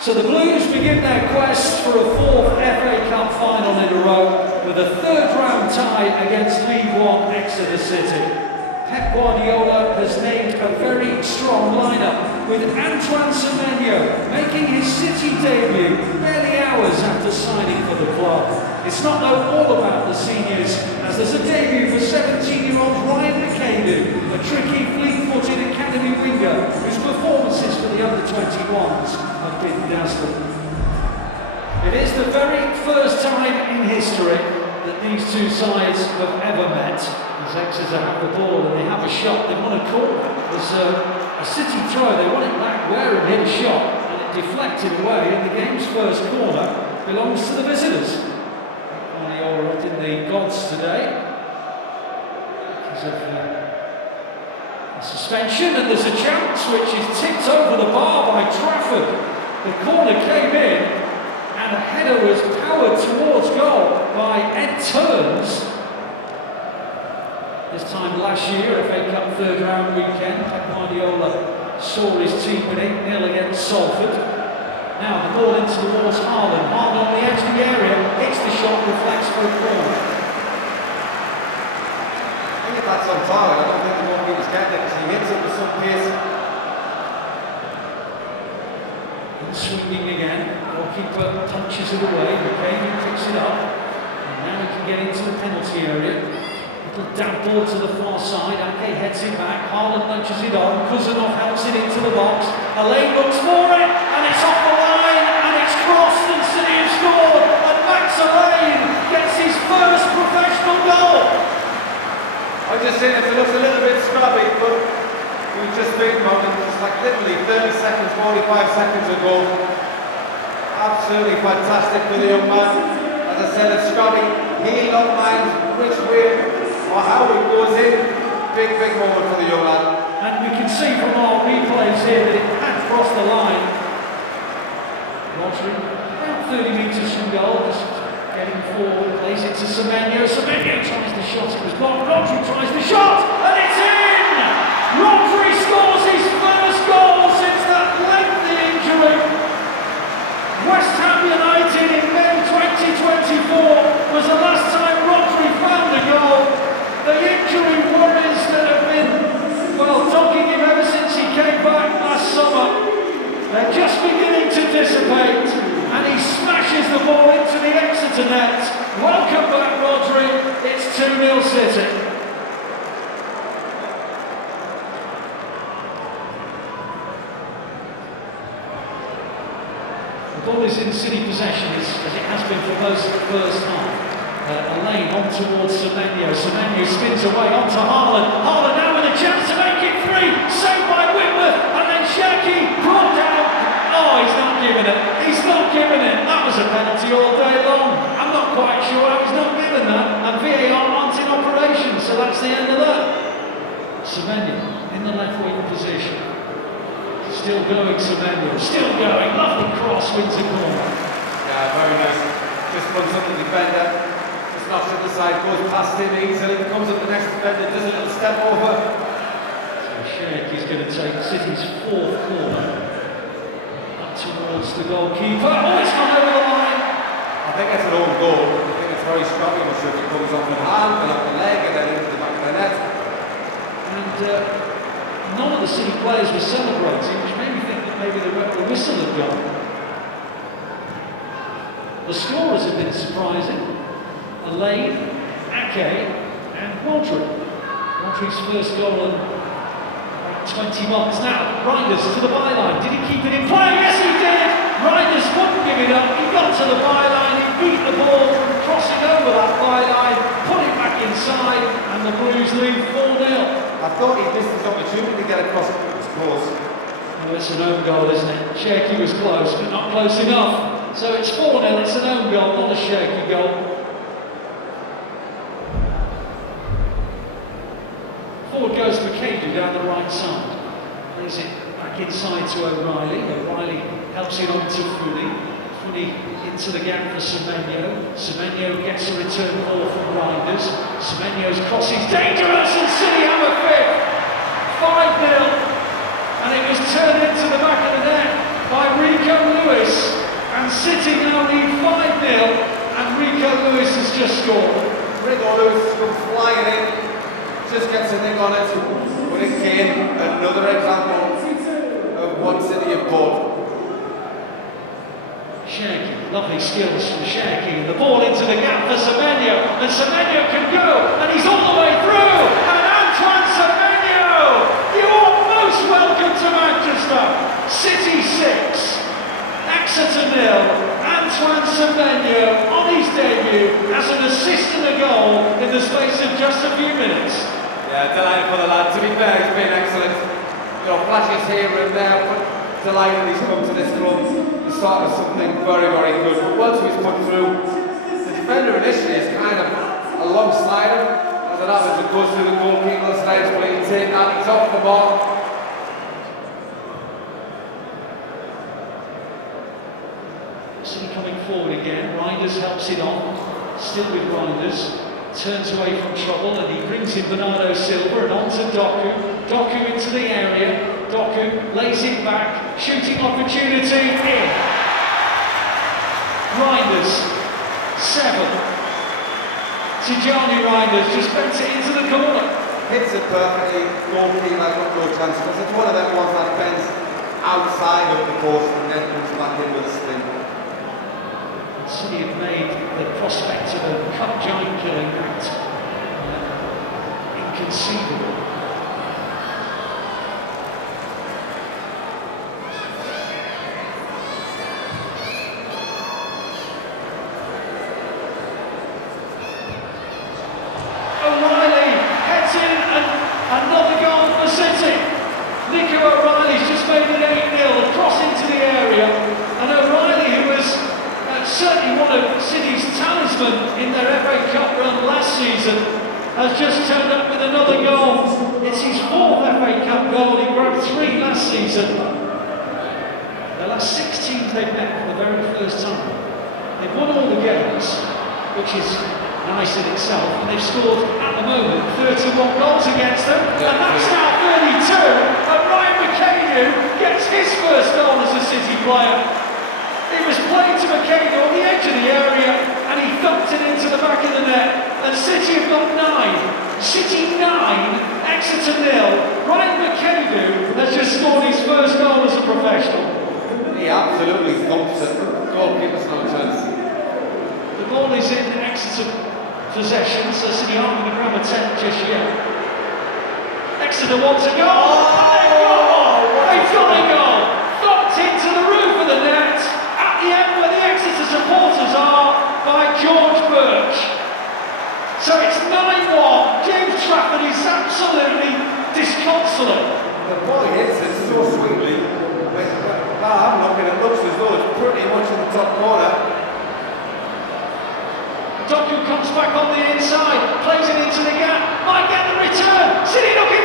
So the Blues begin their quest for a fourth FA Cup final in a row with a third round tie against League One Exeter City. Pep Guardiola has named a very strong lineup with Antoine Semenyo making his City debut barely hours after signing for the club. It's not though all about the seniors, as there's a debut for 17-year-old Ryan Dekhein, a tricky, fleet-footed academy winger whose performances for the under-21s have been dazzling. It is the very first time in history that these two sides have ever met. As Exeter have the ball and they have a shot, they want a corner. There's a City throw, they want it back where it hit a shot, and it deflected away, and the game's first corner belongs to the visitors. Guardiola up in the gods today because of a suspension, and there's a chance which is tipped over the bar by Trafford. The corner came in, and a header was powered towards goal by Ed Turns. This time last year, FA Cup third round weekend, Pep Guardiola saw his team win 8-0 against Salford. Now the ball into towards Haaland. Haaland on the edge of the area, hits the shot, reflects for a corner. I think if that's on target, I don't think the goalkeeper's getting it because he hits it with some pace. And swinging again, goalkeeper punches it away, Dekhein picks it up, and now he can get into the penalty area. Little damp ball to the far side, Ake heads it back, Haaland lunges it on, Kuzanov helps it into the box, Alain looks for it, and it's off the line, and it's crossed, and City have scored, and Max Alain gets his first professional goal. I just think it looks a little bit scrubby, but we just think about it, just like literally 30 seconds, 45 seconds ago. Absolutely fantastic for the young man. As I said, it's scrubby, he don't mind which way or how it goes in. Big moment for the young lad. And we can see from our replays here that it had crossed the line. Rodri, about 30 metres from goal, just getting forward, plays it to Semenyo. Semenyo tries the shot, it was blocked. Rodri tries the shot, and it's in! Rodri scores his first goal since that lengthy injury. West Ham United in May 2024 was the last time Rodri found a goal. The injury worries that have been, well, dogging him ever since he came back last summer, they're just beginning to dissipate, and he smashes the ball into the Exeter net. Welcome back, Rodri. It's 2-0 City. The ball is in City possession, as it has been for most of the first half. Alain on towards Semenyo. Semenyo spins away onto Haaland. Haaland now with a chance to make it three. Saved by Whitworth, and then Shaki brought down. Oh, he's not giving it. He's not giving it. That was a penalty all day long. I'm not quite sure how he's not given that. And VAR aren't in operation, so that's the end of that. Semenyo in the left wing position. Still going, Semenyo. Still going. Lovely cross, wins the corner. Yeah, very nice. Just runs up the defender. Knocks to the side, goes past him easily, comes up the next defender, does a little step over. So Sheikh is going to take City's fourth corner. Up towards the goalkeeper. Oh, it's gone over the line. I think it's an own goal. I think it's very scrappy. I'm sure it comes off the hand, and off the leg, and then into the back of the net. And none of the City players were celebrating, which made me think that maybe the whistle had gone. The scorers have been surprising. Alain, Ake, and Rodri. Rodri's first goal in about 20 months now. Reinders to the byline. Did he keep it in play? Yes, he did! Reinders wouldn't give it up. He got to the byline, he beat the ball, crossing over that byline, put it back inside, and the Blues lead 4-0. I thought he missed his opportunity to get across. It was close. Well, it's an own goal, isn't it? Shaky was close, but not close enough. So it's 4-0, it's an own goal, not a shaky goal. Forward goes McCabe down the right side. Plays it back inside to O'Reilly. O'Reilly helps it on to Foden. Foden into the gap for Semenyo. Semenyo gets a return ball from Reinders. Semenyo's cross is dangerous, and City have a fifth. 5-0. And it was turned into the back of the net by Rico Lewis. City now lead 5-0, and Rico Lewis has just scored. Rico Lewis comes flying in, just gets a nick on it, but again, another example of what City have bought. Shanky, lovely skills from Shanky. The ball into the gap for Semenyo, and Semenyo can go, and he's all the way through. And Antoine Semenyo, you are most welcome to Manchester. City 6, Exeter 0. Antoine Semenyo on his debut has an assist and a goal in the space of just a few minutes. Yeah, delighted for the lad. To be fair, he's been excellent. You know, flashes here and there, but delighted he's come to this club. The start of something very, very good. But once he's put through, the defender initially is kind of a long slider. As it happens, it goes through the goalkeeper's legs, but he can take that. He's off the ball. City coming forward again. Reinders helps it on. Still with Reinders. Turns away from trouble, and he brings in Bernardo Silva and on to Doku. Doku into the area. Doku lays it back. Shooting opportunity in. Reinders 7. Tijani Reinders just bent it into the corner. Hits it perfectly. Goalkeeper has got no chance because it's one of them ones that bends outside of the post and then comes back in with a spin. City have made the prospect of a cup giant killing act inconceivable. O'Reilly heads in and another goal for City. Nico O'Reilly's just made it 8-0 across into the area, and O'Reilly, who was certainly one of City's talisman in their FA Cup run last season, has just turned up with another goal. It's his 4th FA Cup goal. He grabbed 3 last season. The last 6 teams they've met for the very first time. They've won all the games, which is nice in itself, and they've scored at the moment 31 goals against them, and that's now 32. And Ryan McCain gets his first goal as a City player. It was played to McCain on the edge of the area, and he thumped it into the back of the net. And City have got 9. City 9, Exeter 0. Ryan McCain has just scored his first goal as a professional. He absolutely thumps it. Goalkeeper's no chance. The ball is in Exeter possession, so City aren't going to grab a attempt just yet. Exeter wants a goal. They've got a goal. Thumped into the roof of the net. At the end where the Exeter supporters are, by George Birch. So it's 9-1. James Trafford is absolutely disconsolate. The boy hits it so sweetly. I'm looking, it looks as though it's pretty much in the top corner. Doku comes back on the inside, plays it into the gap, might get the return. City looking